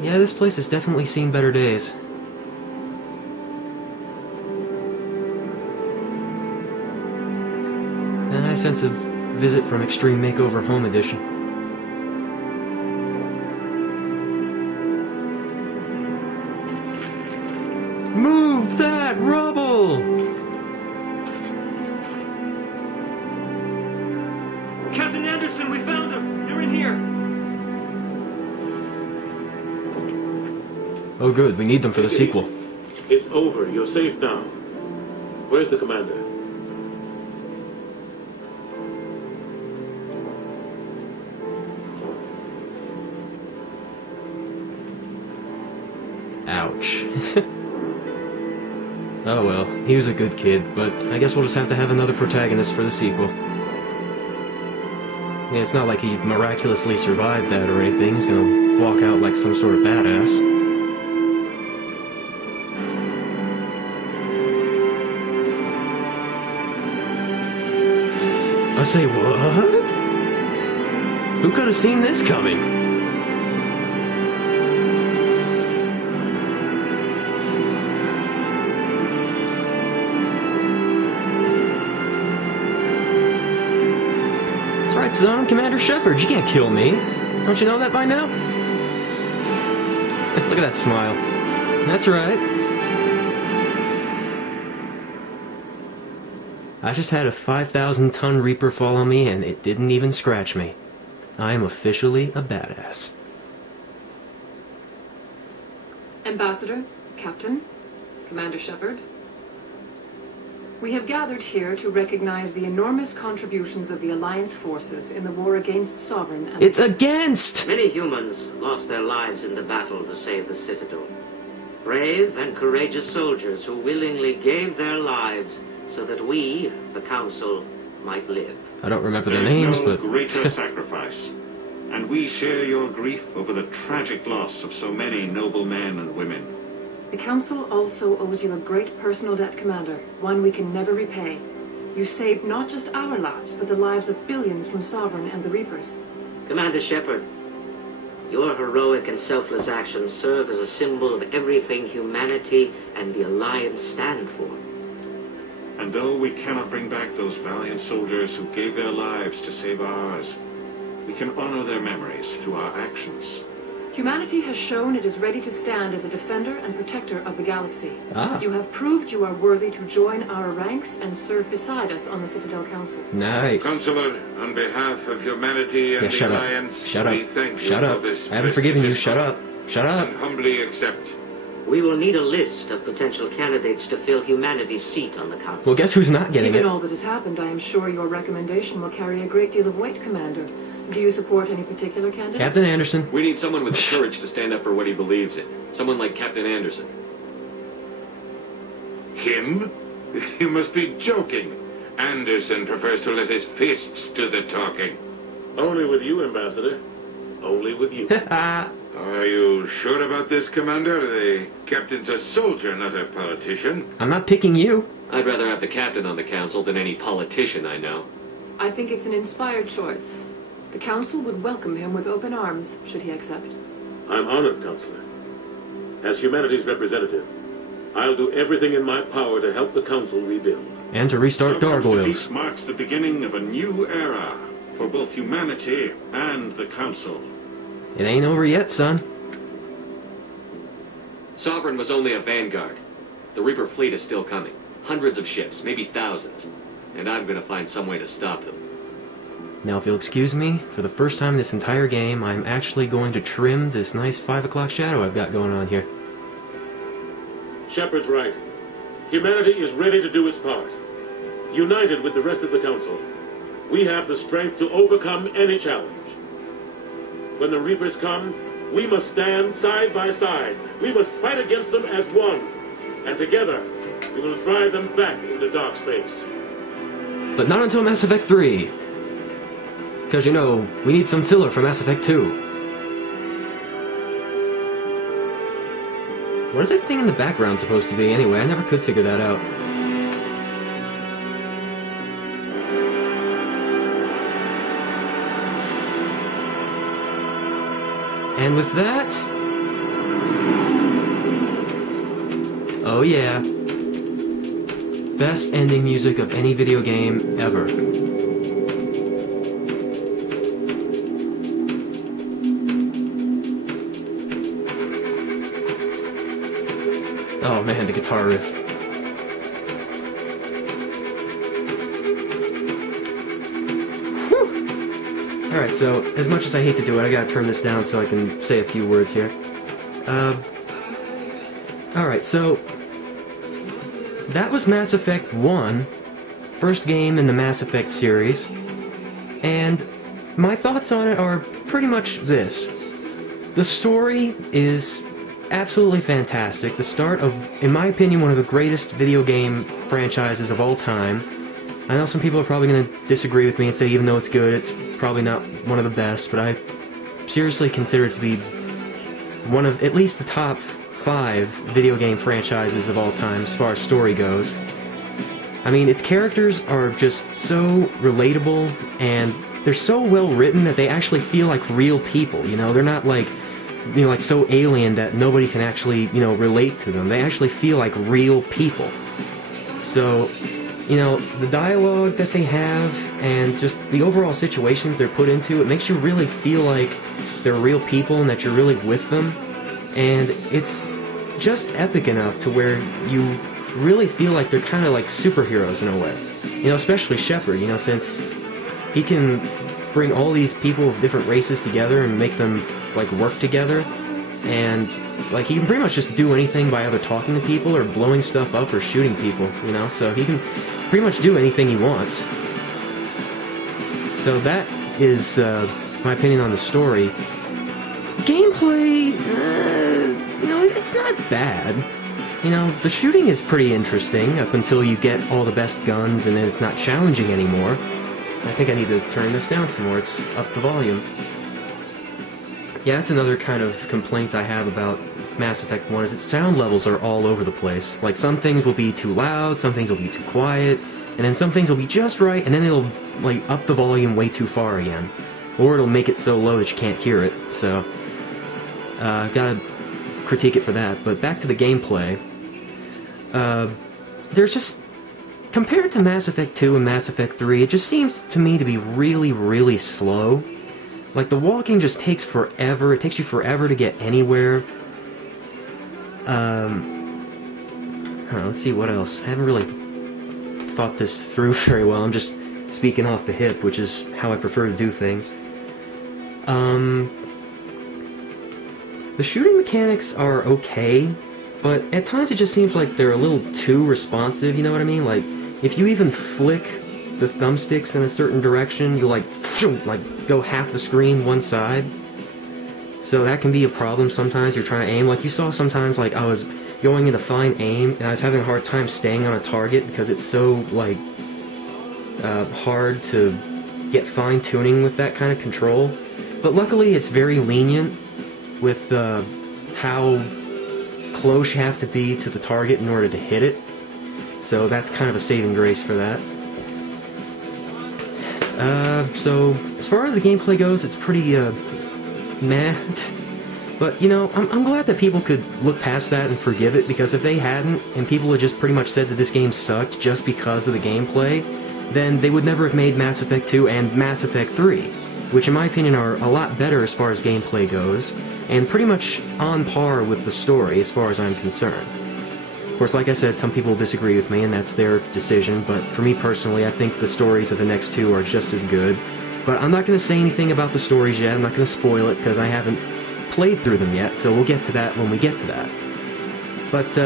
Yeah, this place has definitely seen better days. And I sense a visit from Extreme Makeover Home Edition. Move that rubble! Captain Anderson, we found them! They're in here! Oh good, we need them for the sequel. It's over. You're safe now. Where's the commander? Ouch. Oh well, he was a good kid, but I guess we'll just have to have another protagonist for the sequel. Yeah, it's not like he miraculously survived that or anything. He's gonna walk out like some sort of badass. I say, what? Who could have seen this coming? That's right, son, I'm Commander Shepard. You can't kill me. Don't you know that by now? Look at that smile. That's right. I just had a 5,000-ton Reaper fall on me, and it didn't even scratch me. I am officially a badass. Ambassador, Captain, Commander Shepard. We have gathered here to recognize the enormous contributions of the Alliance forces in the war against Saren and... It's against! Many humans lost their lives in the battle to save the Citadel. Brave and courageous soldiers who willingly gave their lives so that we, the Council, might live. I don't remember their names, There is but... no greater sacrifice, and we share your grief over the tragic loss of so many noble men and women. The Council also owes you a great personal debt, Commander, one we can never repay. You saved not just our lives, but the lives of billions from Saren and the Reapers. Commander Shepard, your heroic and selfless actions serve as a symbol of everything humanity and the Alliance stand for. And though we cannot bring back those valiant soldiers who gave their lives to save ours, we can honor their memories through our actions. Humanity has shown it is ready to stand as a defender and protector of the galaxy. Ah. You have proved you are worthy to join our ranks and serve beside us on the Citadel Council. Nice. Consular, on behalf of humanity and Yeah, the shut up. Alliance, Shut up. we thank you Shut for up. this I haven't forgiven you. prestigious Shut up. Shut up. and humbly accept. We will need a list of potential candidates to fill humanity's seat on the Council. Well, guess who's not getting Given it? all that has happened, I am sure your recommendation will carry a great deal of weight, Commander. Do you support any particular candidate? Captain Anderson. We need someone with the courage to stand up for what he believes in. Someone like Captain Anderson. Him? You must be joking. Anderson prefers to let his fists do the talking. Only with you, Ambassador. Only with you. Are you sure about this, Commander? The captain's a soldier, not a politician. I'm not picking you. I'd rather have the captain on the council than any politician I know. I think it's an inspired choice. The Council would welcome him with open arms, should he accept. I'm honored, Counselor. As humanity's representative, I'll do everything in my power to help the Council rebuild. And to restart Saren's gargoyles. defeat marks the beginning of a new era for both humanity and the Council. It ain't over yet, son. Sovereign was only a vanguard. The Reaper fleet is still coming. Hundreds of ships, maybe thousands. And I'm gonna find some way to stop them. Now, if you'll excuse me, for the first time in this entire game, I'm actually going to trim this nice 5 o'clock shadow I've got going on here. Shepard's right. Humanity is ready to do its part. United with the rest of the Council, we have the strength to overcome any challenge. When the Reapers come, we must stand side by side. We must fight against them as one. And together, we will drive them back into dark space. But not until Mass Effect 3. Because, you know, we need some filler for Mass Effect 2. What is that thing in the background supposed to be, anyway? I never could figure that out. And with that, Oh yeah. Best ending music of any video game ever. Oh man, the guitar riff. Whew. Alright, so as much as I hate to do it, I gotta turn this down so I can say a few words here. Alright, so that was Mass Effect 1, first game in the Mass Effect series, and my thoughts on it are pretty much this. The story is absolutely fantastic. The start of, in my opinion, one of the greatest video game franchises of all time. I know some people are probably going to disagree with me and say even though it's good, it's probably not one of the best, but I seriously consider it to be one of at least the top 5 video game franchises of all time as far as story goes. I mean, its characters are just so relatable, and they're so well written that they actually feel like real people, you know? They're not like, you know, like so alien that nobody can actually, you know, relate to them. They actually feel like real people. So, you know, the dialogue that they have and just the overall situations they're put into, it makes you really feel like they're real people and that you're really with them. And it's just epic enough to where you really feel like they're kind of like superheroes in a way. You know, especially Shepard, you know, since he can bring all these people of different races together and make them like work together, and like he can pretty much just do anything by either talking to people or blowing stuff up or shooting people, you know, so he can pretty much do anything he wants. So that is my opinion on the story. Gameplay, you know, it's not bad. You know, the shooting is pretty interesting up until you get all the best guns and then it's not challenging anymore. I think I need to turn this down some more, it's up the volume. Yeah, that's another kind of complaint I have about Mass Effect 1, is its sound levels are all over the place. Like, some things will be too loud, some things will be too quiet, and then some things will be just right, and then it'll, like, up the volume way too far again. Or it'll make it so low that you can't hear it, so gotta critique it for that. But back to the gameplay, there's just, compared to Mass Effect 2 and Mass Effect 3, it just seems to me to be really, really slow. Like, the walking just takes forever. It takes you forever to get anywhere. Let's see, what else? I haven't really thought this through very well. I'm just speaking off the hip, which is how I prefer to do things. The shooting mechanics are okay, but at times it just seems like they're a little too responsive, you know what I mean? Like, if you even flick the thumbsticks in a certain direction, you like go half the screen one side. So that can be a problem sometimes. You're trying to aim. Like, you saw sometimes, like, I was going into fine aim, and I was having a hard time staying on a target because it's so, like, hard to get fine-tuning with that kind of control. But luckily, it's very lenient with how close you have to be to the target in order to hit it. So that's kind of a saving grace for that. So, as far as the gameplay goes, it's pretty, meh. But, you know, I'm glad that people could look past that and forgive it, because if they hadn't, and people had just pretty much said that this game sucked just because of the gameplay, then they would never have made Mass Effect 2 and Mass Effect 3, which in my opinion are a lot better as far as gameplay goes, and pretty much on par with the story as far as I'm concerned. Of course, like I said, some people disagree with me, and that's their decision, but for me personally, I think the stories of the next two are just as good. But I'm not going to say anything about the stories yet, I'm not going to spoil it, because I haven't played through them yet, so we'll get to that when we get to that. But,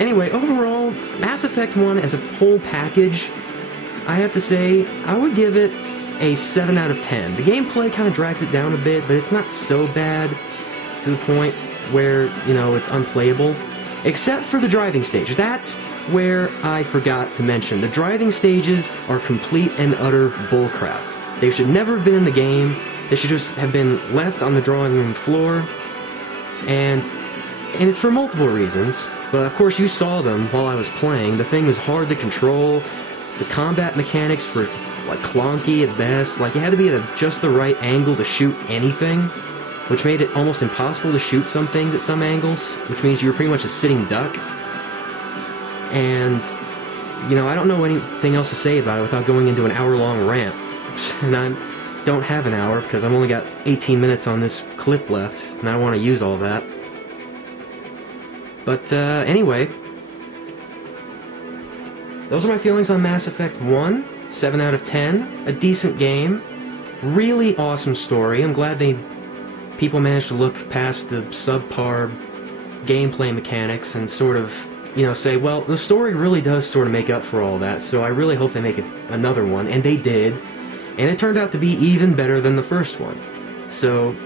anyway, overall, Mass Effect 1 as a whole package, I have to say, I would give it a 7 out of 10. The gameplay kind of drags it down a bit, but it's not so bad to the point where, you know, it's unplayable. Except for the driving stage. That's where I forgot to mention. The driving stages are complete and utter bullcrap. They should never have been in the game. They should just have been left on the drawing room floor. And it's for multiple reasons. But of course you saw them while I was playing. The thing was hard to control. The combat mechanics were like clunky at best. Like, you had to be at just the right angle to shoot anything, which made it almost impossible to shoot some things at some angles, which means you were pretty much a sitting duck. And, you know, I don't know anything else to say about it without going into an hour-long rant. And I don't have an hour because I've only got 18 minutes on this clip left, and I don't want to use all that. But, anyway, those are my feelings on Mass Effect 1. 7 out of 10. A decent game. Really awesome story. I'm glad people managed to look past the subpar gameplay mechanics and sort of, you know, say, well, the story really does sort of make up for all that, so I really hope they make another one, and they did, and it turned out to be even better than the first one. So,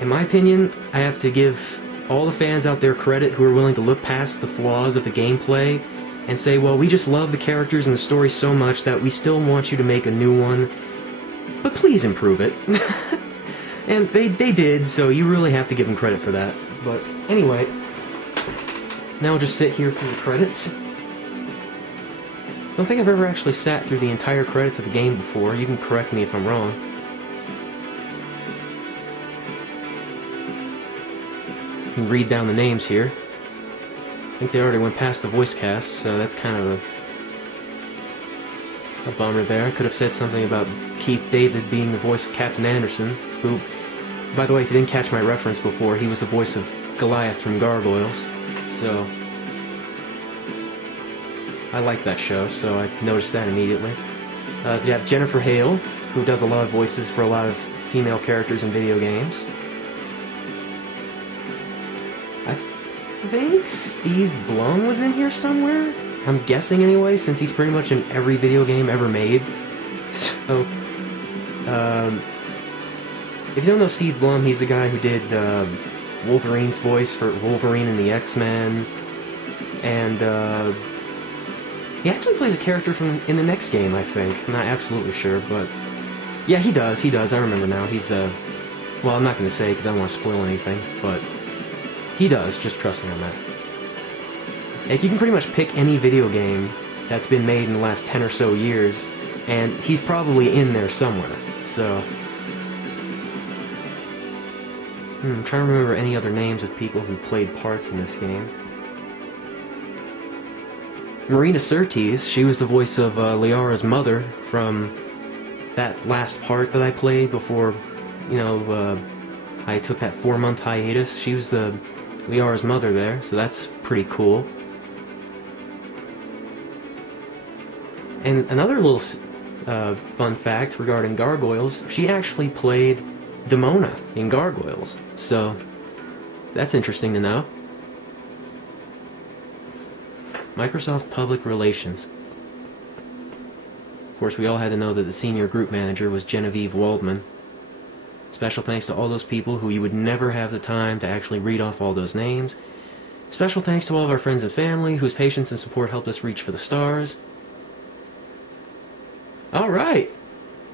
in my opinion, I have to give all the fans out there credit who are willing to look past the flaws of the gameplay and say, well, we just love the characters and the story so much that we still want you to make a new one, but please improve it. And they did, so you really have to give them credit for that. But anyway, now I'll just sit here through the credits. Don't think I've ever actually sat through the entire credits of a game before. You can correct me if I'm wrong. You can read down the names here. I think they already went past the voice cast, so that's kind of a bummer there. I could have said something about Keith David being the voice of Captain Anderson, who, by the way, if you didn't catch my reference before, he was the voice of Goliath from Gargoyles, so I like that show, so I noticed that immediately. You have Jennifer Hale, who does a lot of voices for a lot of female characters in video games. I think Steve Blum was in here somewhere? I'm guessing anyway, since he's pretty much in every video game ever made. So, if you don't know Steve Blum, he's the guy who did Wolverine's voice for Wolverine in the X-Men, and he actually plays a character in the next game, I think. I'm not absolutely sure, but yeah, he does, I remember now. He's, well, I'm not going to say because I don't want to spoil anything, but he does, just trust me on that. Like, you can pretty much pick any video game that's been made in the last 10 or so years, and he's probably in there somewhere, so... I'm trying to remember any other names of people who played parts in this game. Marina Sirtis, she was the voice of Liara's mother from that last part that I played before, you know, I took that 4-month hiatus. She was the Liara's mother there, so that's pretty cool. And another little fun fact regarding Gargoyles, she actually played Demona in Gargoyles, so that's interesting to know. Microsoft Public Relations. Of course, we all had to know that the senior group manager was Genevieve Waldman. Special thanks to all those people who you would never have the time to actually read off all those names. Special thanks to all of our friends and family whose patience and support helped us reach for the stars. Alright,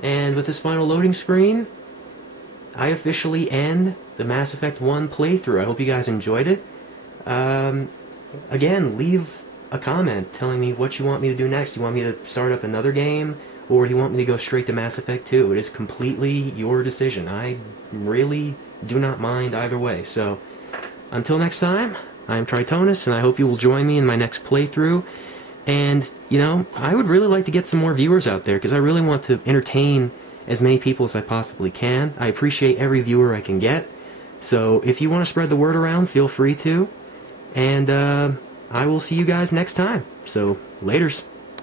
and with this final loading screen, I officially end the Mass Effect 1 playthrough. I hope you guys enjoyed it. Again, leave a comment telling me what you want me to do next. You want me to start up another game, or you want me to go straight to Mass Effect 2? It is completely your decision. I really do not mind either way. So, until next time, I'm Tritonus, and I hope you will join me in my next playthrough. And, you know, I would really like to get some more viewers out there, because I really want to entertain as many people as I possibly can. I appreciate every viewer I can get. So, if you want to spread the word around, feel free to. And, I will see you guys next time. So, laters.